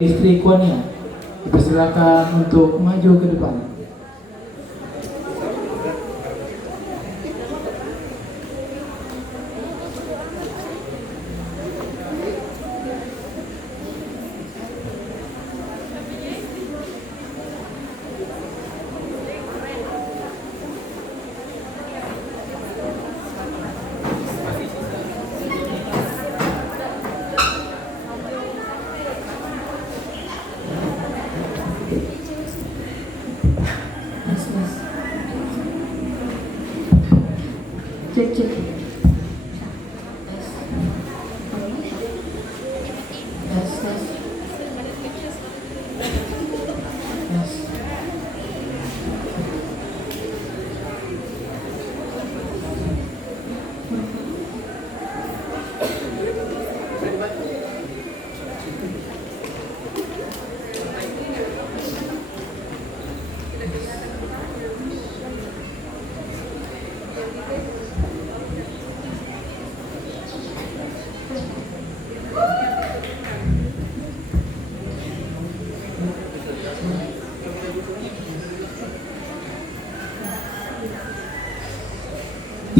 Istri Konia dipersilakan untuk maju ke depan. Cek cek.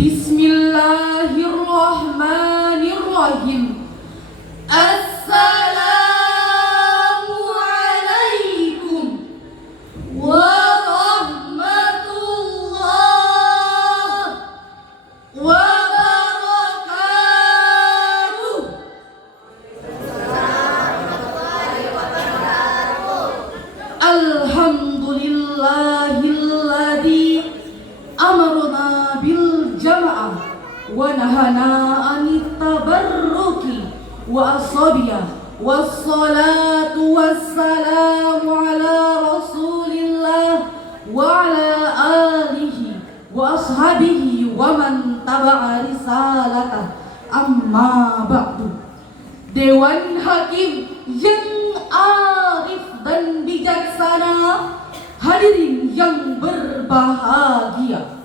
Bismillahirrahmanirrahim. Assalamualaikum warahmatullahi wabarakatuh. Alhamdulillahilladzi amarna bil jama'ah wa nahana anit tabarruki wa asabiya wassalatu wassalamu ala rasulillah wa ala alihi wa ashabihi wa man taba'a risalatah, amma ba'du. Dewan Hakim yang arif dan bijaksana, hadirin yang berbahagia.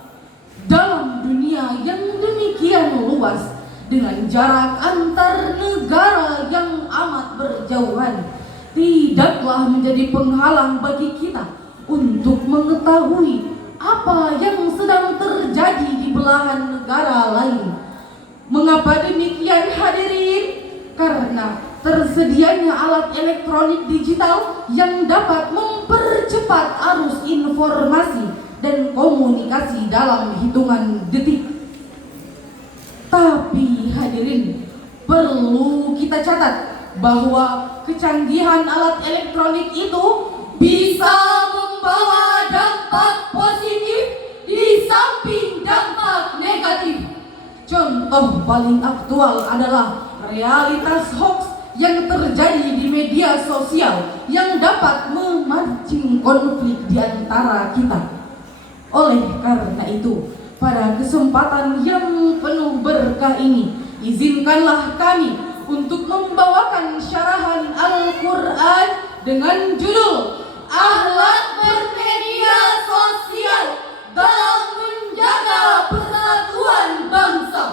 Dalam dunia yang demikian luas, dengan jarak antar negara yang amat berjauhan, tidaklah menjadi penghalang bagi kita untuk mengetahui apa yang sedang terjadi di belahan negara lain. Mengapa demikian, hadirin? Karena tersedianya alat elektronik digital yang dapat mempercepat arus informasi dan komunikasi dalam hitungan detik. Tapi hadirin, perlu kita catat bahwa kecanggihan alat elektronik itu bisa membawa dampak positif di samping dampak negatif. Contoh paling aktual adalah realitas hoax yang terjadi di media sosial yang dapat memancing konflik di antara kita. Oleh karena itu, pada kesempatan yang penuh berkah ini, izinkanlah kami untuk membawakan syarahan Al-Quran dengan judul Akhlak Bermedia Sosial dalam Menjaga Persatuan Bangsa,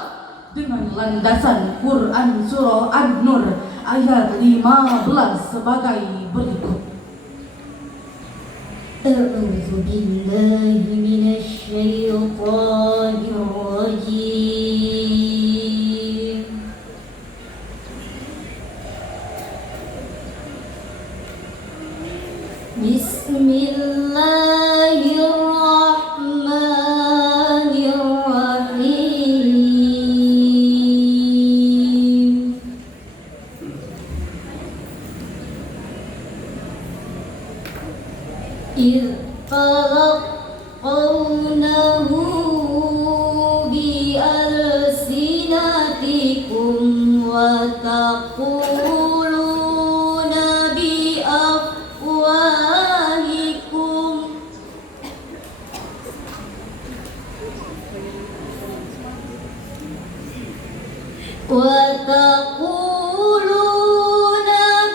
dengan landasan Quran Surah An-Nur ayat 15 sebagai berikut. A'udzu billahi minasyaitonir rajim. Bismillahirrahmanirrahim. إذ تلقونه بألسنتكم وتقولون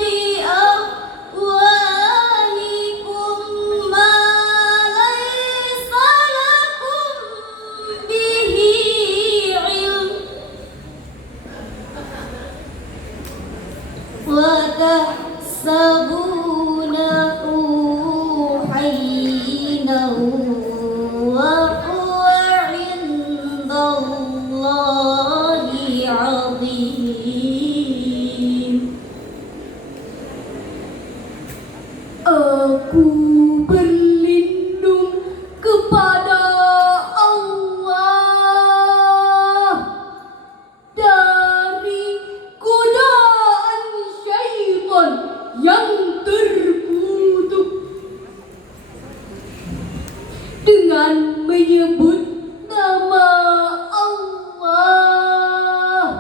بأفواهكم ما ليس لكم يحسبونه حينا وهو عند الله عظيم. Aku berlindung kepada Allah dari godaan syaitan yang terkutuk dengan menyebut nama Allah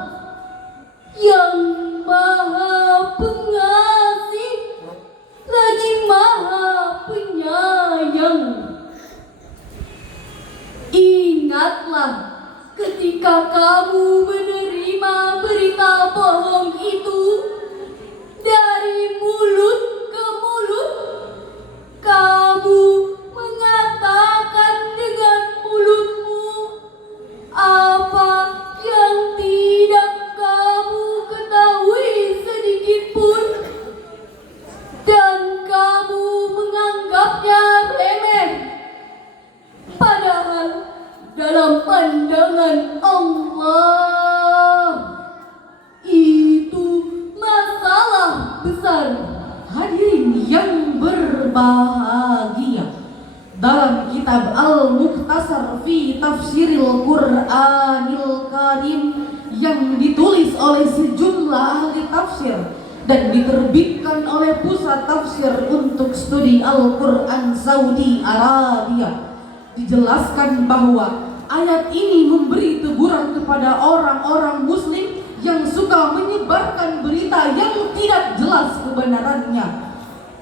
yang Maha Pengasih lagi Maha Penyayang. Ingatlah ketika kamu menerima berita bohong itu dari mulut ke mulut. Kamu mengatakan dengan mulutmu apa yang tidak kamu ketahui sedikit pun, dan kamu menganggapnya remeh. Padahal dalam pandangan Allah itu masalah besar. Hadirin yang berbahagia, dalam kitab Al-Mukhtasar fi Tafsiril Qur'anil Karim yang ditulis oleh sejumlah ahli tafsir dan diterbitkan oleh Pusat Tafsir untuk Studi Al-Quran Saudi Arabia, dijelaskan bahwa ayat ini memberi teguran kepada orang-orang muslim yang suka menyebarkan berita yang tidak jelas kebenarannya.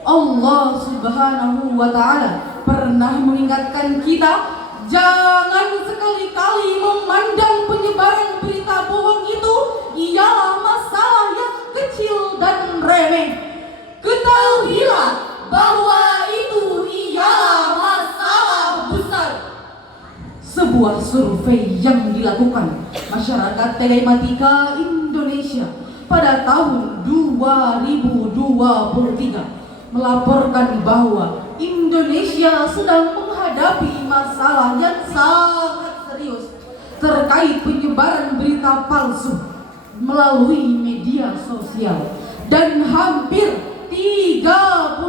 Allah Subhanahu wa Ta'ala pernah mengingatkan kita, jangan sekali-kali memandang penyebaran berita bohong itu ialah masalah yang kecil dan remeh. Ketahuilah bahwa itu ialah masalah besar. Sebuah survei yang dilakukan masyarakat telematika Indonesia pada tahun 2023 melaporkan bahwa Indonesia sedang menghadapi masalah yang sangat serius terkait penyebaran berita palsu melalui media sosial, dan hampir 35%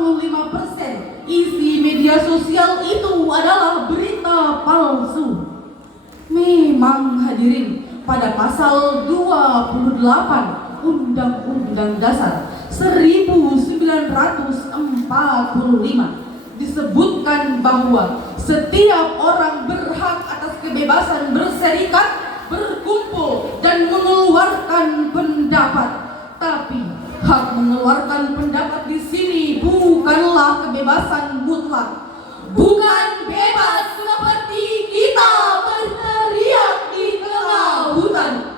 isi media sosial itu adalah berita palsu. Memang hadirin, pada pasal 28 Undang-Undang Dasar 1945 disebutkan bahwa setiap orang berhak atas kebebasan berserikat, berkumpul, dan mengeluarkan pendapat. Tapi hak mengeluarkan pendapat di sini bukanlah kebebasan mutlak. Bukan bebas seperti kita berteriak di tengah hutan,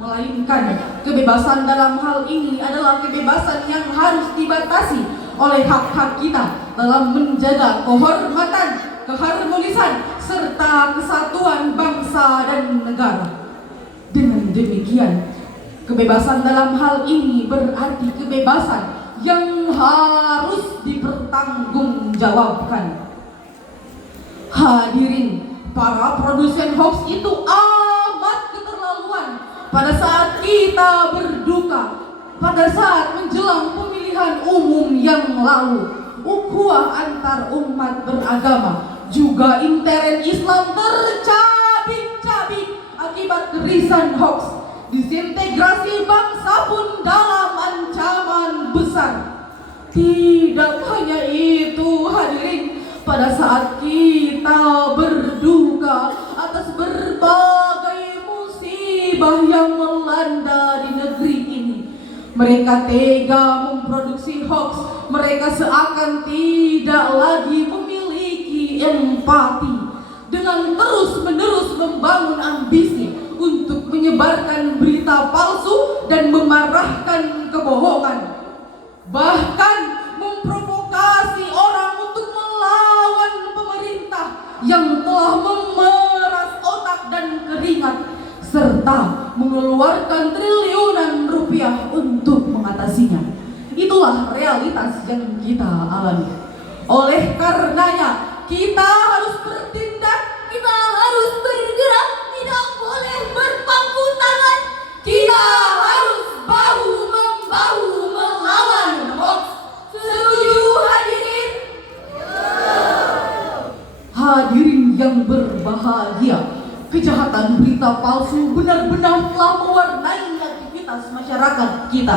melainkan kebebasan dalam hal ini adalah kebebasan yang harus dibatasi oleh hak-hak kita dalam menjaga kehormatan, keharmonisan, serta kesatuan bangsa dan negara. Dengan demikian, kebebasan dalam hal ini berarti kebebasan yang harus dipertanggungjawabkan. Hadirin, para produsen hoax itu amat keterlaluan pada saat kita berduka, pada saat menjelang pemilihan umum yang lalu. Ukhuwah antar umat beragama, juga intern Islam tercabik-cabik akibat gerisan hoax. Disintegrasi bangsa pun dalam ancaman besar. Tidak hanya itu hadirin, pada saat kita berduka atas berbagai musibah yang melanda di negeri ini, mereka tega memproduksi hoax. Mereka seakan tidak lagi memiliki empati, dengan terus-menerus membangun ambisi untuk menyebarkan berita palsu dan memarahkan kebohongan. Bahkan memprovokasi orang untuk melawan pemerintah yang telah memeras otak dan keringat, serta mengeluarkan triliunan rupiah untuk mengatasinya. Itulah itulah realitas yang kita alami. Oleh karenanya kita harus bertindak, kita harus bergerak, tidak boleh berpangku tangan. kita harus bahu-membahu melawan hoax. Setuju hadirin? Hadirin yang berbahagia, kejahatan berita palsu benar-benar telah mewarnai aktivitas masyarakat kita.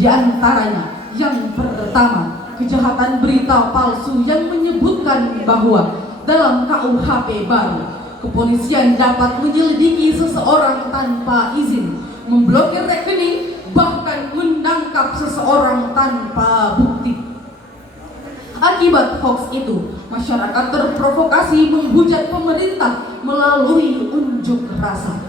Di antaranya, yang pertama, kejahatan berita palsu yang menyebutkan bahwa dalam KUHP baru, kepolisian dapat menyelidiki seseorang tanpa izin, memblokir rekening, bahkan menangkap seseorang tanpa bukti. Akibat hoax itu, masyarakat terprovokasi menghujat pemerintah melalui unjuk rasa.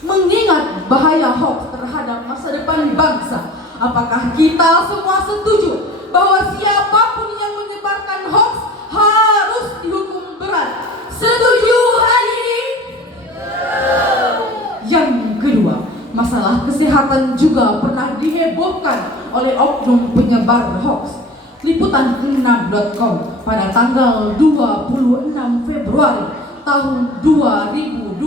Mengingat bahaya hoax terhadap masa depan bangsa, apakah kita semua setuju bahwa siapapun yang menyebarkan hoax harus dihukum berat? Setuju hadirin? Yang kedua, masalah kesehatan juga pernah dihebohkan oleh oknum penyebar hoax. Liputan 6.com pada tanggal 26 Februari tahun 2026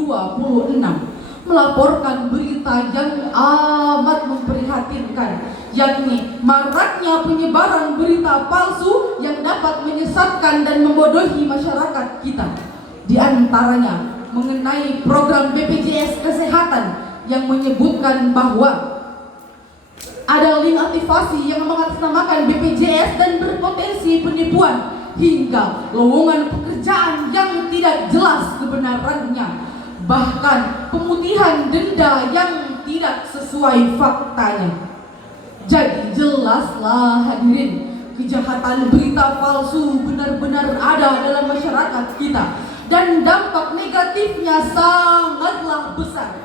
melaporkan berita yang amat memprihatinkan, yakni maraknya penyebaran berita palsu yang dapat menyesatkan dan membodohi masyarakat kita. Di antaranya mengenai program BPJS Kesehatan yang menyebutkan bahwa ada link aktivasi yang mengatasnamakan BPJS dan berpotensi penipuan hingga lowongan pekerjaan yang tidak jelas kebenarannya, bahkan pemutihan denda yang tidak sesuai faktanya. Jadi jelaslah hadirin, kejahatan berita palsu benar-benar ada dalam masyarakat kita dan dampak negatifnya sangatlah besar.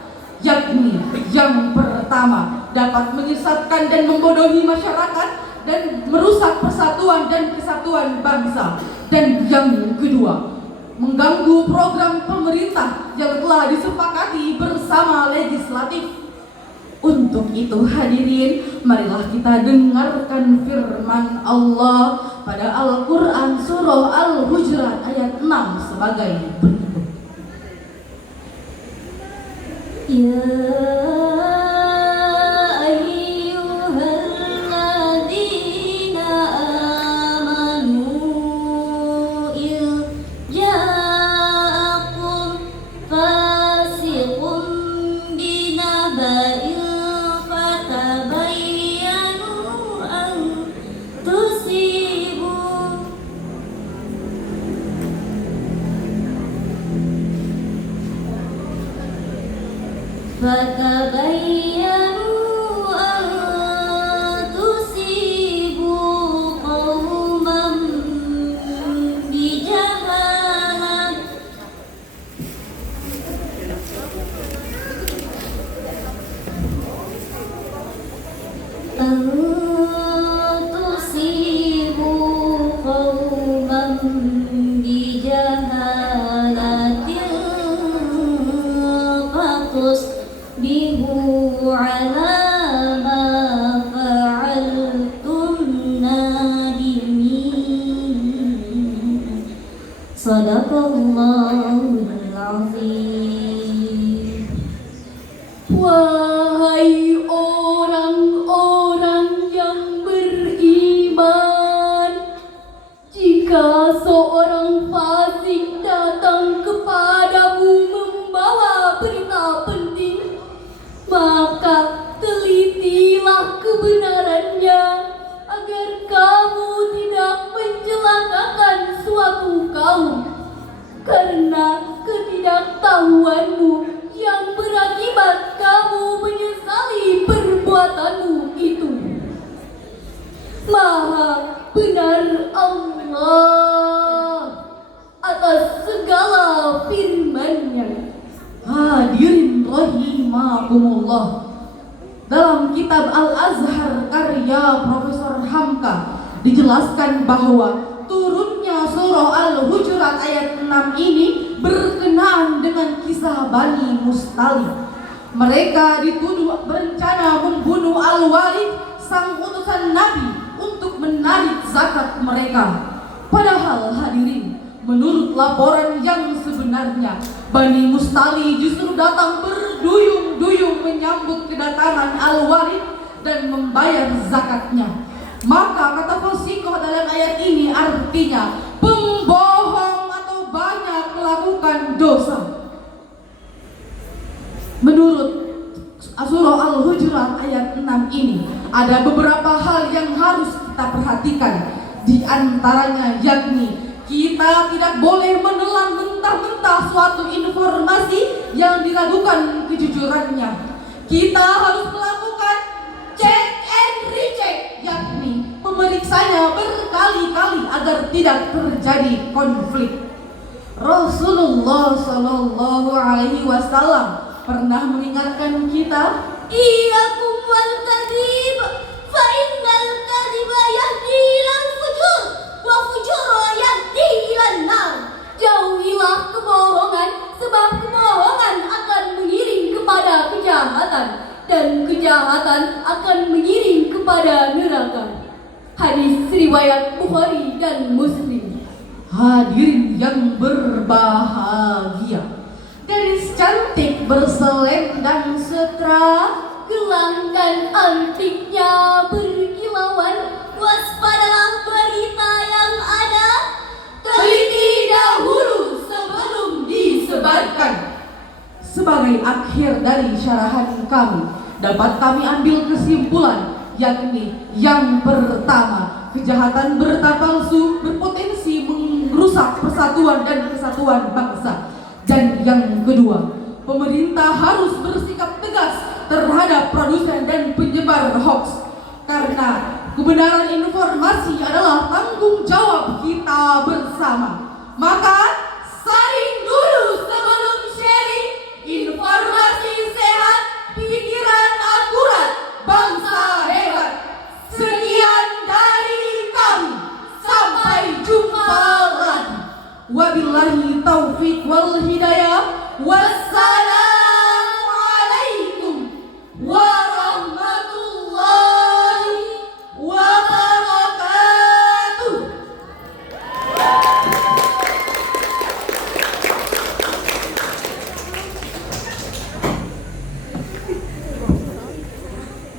Yakni yang pertama, dapat menyesatkan dan membodohi masyarakat dan merusak persatuan dan kesatuan bangsa. Dan yang kedua, mengganggu program pemerintah yang telah disepakati bersama legislatif. Untuk itu hadirin, marilah kita dengarkan firman Allah pada Al-Quran Surah Al-Hujurat ayat 6 sebagai berikut. Ya ayyuhalladzina amanu il ja'akum fasiqun binaba'in fatabayyanu an tusibu فتبينوا أن تصيبوا قوما بجهالة فتصبحوا على ما فعلتم نادمين. صدق الله العظيم. Wahai orang-orang yang beriman, jika seorang fasik datang kepadamu membawa berita penting, maka telitilah kebenarannya agar kamu tidak mencelakakan suatu kaum, karena ketidaktahuanmu yang berakibat kamu menyesali perbuatanmu itu. Maha benar Allah atas segala firman-Nya. Hadirin rahimakumullah, dalam kitab Al-Azhar karya Profesor Hamka dijelaskan bahwa turunnya surah Al-Hujurat ayat 6 ini berkenaan dengan kisah Bani Mustalik. Mereka dituduh berencana membunuh Al-Walid, sang utusan Nabi, menarik zakat mereka. Padahal hadirin, menurut laporan yang sebenarnya, Bani Mustali justru datang berduyung-duyung menyambut kedatangan Al-Walid dan membayar zakatnya. Maka kata fasikoh dalam ayat ini artinya pembohong atau banyak melakukan dosa. Menurut surah Al-Hujurat ayat 6 ini ada beberapa hal yang harus kita perhatikan. Di antaranya yakni kita tidak boleh menelan mentah-mentah suatu informasi yang diragukan kejujurannya. Kita harus melakukan check and recheck, yakni memeriksanya berkali-kali agar tidak terjadi konflik. Rasulullah Shallallahu Alaihi Wasallam pernah mengingatkan kita, Iyakum wal kadhib, fa innal kadhiba yahdi ilal fujur, wa fujur yahdi ilan nar. Jauhilah kebohongan, sebab kebohongan akan mengiring kepada kejahatan, dan kejahatan akan mengiring kepada neraka. Hadis riwayat Bukhari dan Muslim. hadirin yang berbahagia, gadis cantik berselendang setra, Gelang dan antiknya berkilauan, waspadalah berita yang ada. teliti dahulu sebelum disebarkan. Sebagai akhir dari syarahan kami, dapat kami ambil kesimpulan, yakni yang pertama, kejahatan berita palsu berpotensi merusak persatuan dan kesatuan bangsa. Dan yang kedua, pemerintah harus bersikap tegas terhadap produsen dan penyebar hoax, karena kebenaran informasi adalah tanggung jawab kita bersama. Maka saring dulu sebelum sharing, informasi sehat, pikiran akurat, bangsa hebat. Sekian dari kami, sampai jumpa lagi. Wabillahi taufiq wal hidayah. Wassalam.